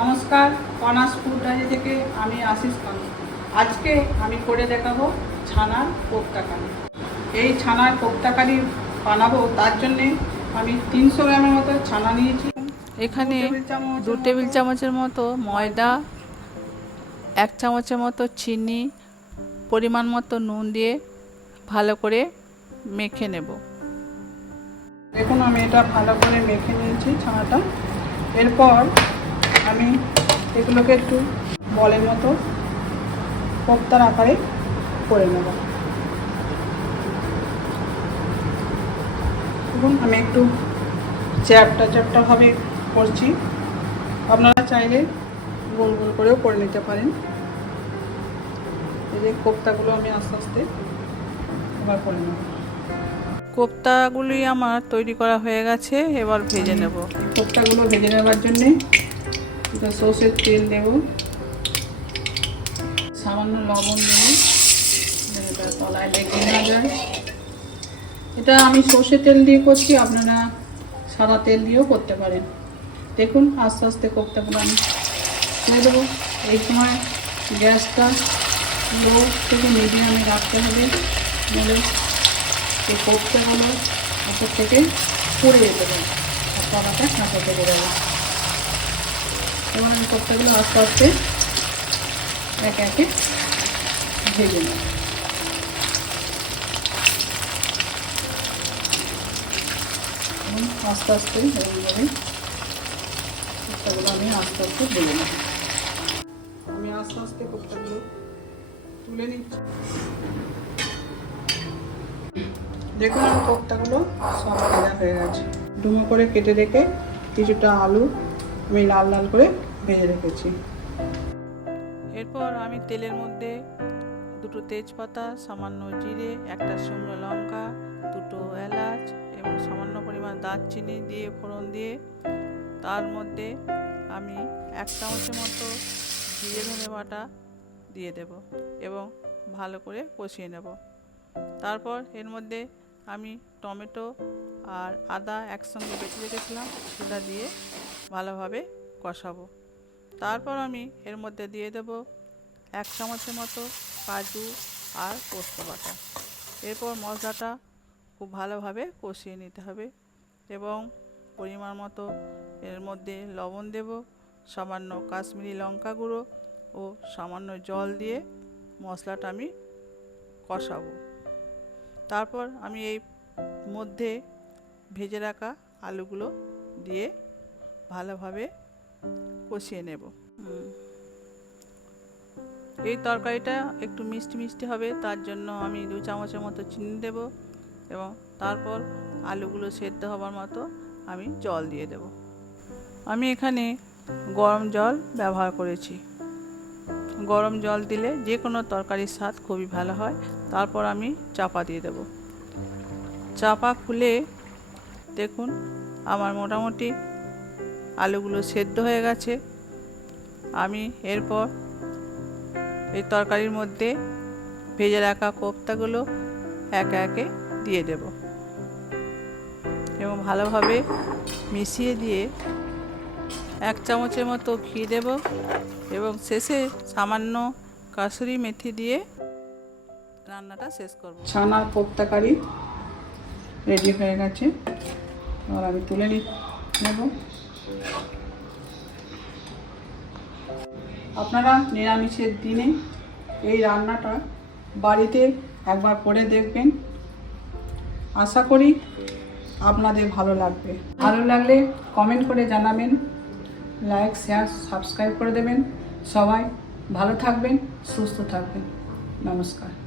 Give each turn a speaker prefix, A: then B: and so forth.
A: নমস্কার কনাস ফুড থেকে আমি আশিস কানু। আজকে আমি করে দেখাবো ছানার কোপ্তাকারি। এই ছানার কোপ্তাকারি বানাবো তার জন্যে আমি তিনশো গ্রামের মতো ছানা নিয়েছি।
B: এখানে
A: দু টেবিল
B: চামচের মতো ময়দা এক চামচের মতো চিনি পরিমাণ মতো নুন দিয়ে ভালো করে মেখে নেব।
A: দেখুন আমি এটা ভালো করে মেখে নিয়েছি ছানাটা। এরপর আমি এগুলোকে একটু বলের মতো কোপ্তার আকারে করে নেব। দেখুন আমি একটু চ্যাপটা চ্যাপটাভাবে করছি। আপনারা চাইলে গোল গোল করেও করে নিতে পারেন। এই যে কোপ্তাগুলো আমি আস্তে আস্তে এবার করে নেব।
B: কোপ্তাগুলি আমার তৈরি করা হয়ে গেছে এবার ভেজে নেব।
A: কোপ্তাগুলো ভেজে নেওয়ার জন্যে সর্ষের তেল দেব। সামান্য লবণ দেব এটা তলায় লেগে না যায়। এটা আমি সর্ষের তেল দিয়ে করছি, আপনারা সাদা তেল দিয়েও করতে পারেন। দেখুন, আস্তে আস্তে কোপ্তাগুলো আমি। দিয়ে দেবো। এই সময় গ্যাসটা লো থেকে মিডিয়ামে রাখতে হবে। নইলে এই কোপ্তাগুলো উপর থেকে পড়ে যেতে পারে। আর তলাটা পড়ে যাবে। এবার আমি কোপ্তাগুলো আস্তে আস্তে একে একে ভেজে নেব। এবং আস্তে আস্তে এইভাবে কোপ্তাগুলো আমি আস্তে আস্তে ভেজে নেব। আমি আস্তে আস্তে কোপ্তাগুলো তুলে নিচ্ছি। দেখুন আমার কোপ্তাগুলো সব ভাজা হয়ে গেছে। ডুমো করে কেটে রেখে কিছুটা আলু আমি লাল লাল করে ভেজে রেখেছি।
B: এরপর আমি তেলের মধ্যে দুটো তেজপাতা, সামান্য জিরে, একটা শুকনো লঙ্কা, দুটো এলাচ এবং সামান্য পরিমাণ দারচিনি দিয়ে, ফোড়ন দিয়ে তার মধ্যে আমি এক চামচের মতো জিরে ধনে বাটা দিয়ে দেব এবং ভালো করে কষিয়ে নেব। তারপর এর মধ্যে আমি টমেটো আর আদা একসঙ্গে বেটে রেখেছিলাম, সেটা দিয়ে ভালোভাবে কষাবো। তারপর আমি এর মধ্যে দিয়ে দেব এক চামচের মতো কাজু আর পোস্ত বাটা। এরপর মশলাটা খুব ভালোভাবে কষিয়ে নিতে হবে এবং পরিমাণ মতো এর মধ্যে লবণ দেব, সামান্য কাশ্মীরি লঙ্কা গুঁড়ো ও সামান্য জল দিয়ে মশলাটা আমি কষাবো। তারপর আমি এই মধ্যে ভেজে রাখা আলুগুলো দিয়ে ভালোভাবে কষিয়ে নেব। এই তরকারিটা একটু মিষ্টি মিষ্টি হবে তার জন্য আমি দু চামচের মতো চিনি দেব এবং তারপর আলুগুলো সেদ্ধ হবার মতো আমি জল দিয়ে দেব। আমি এখানে গরম জল ব্যবহার করেছি। গরম জল দিলে যে কোনো তরকারির স্বাদ খুবই ভালো হয় তারপর আমি চাপা দিয়ে দেব। চাপা খুলে দেখুন আমার মোটামুটি আলুগুলো সেদ্ধ হয়ে গেছে। আমি এরপর এই তরকারির মধ্যে ভেজে রাখা কোপ্তাগুলো একে একে দিয়ে দেব এবং ভালোভাবে মিশিয়ে দিয়ে এক চামচের মতো ঘি দেব এবং শেষে সামান্য কাসুরি মেথি দিয়ে রান্নাটা শেষ করব।
A: ছানার কোপ্তাকারি রেডি হয়ে গেছে। এবার আমি তুলে নেব। আপনারা নিরামিষের দিনে এই রান্নাটা বাড়িতে একবার করে দেখবেন। আশা করি আপনাদের ভালো লাগবে। ভালো লাগলে কমেন্ট করে জানাবেন লাইক শেয়ার সাবস্ক্রাইব করে দেবেন। সবাই ভালো থাকবেন, সুস্থ থাকবেন। নমস্কার।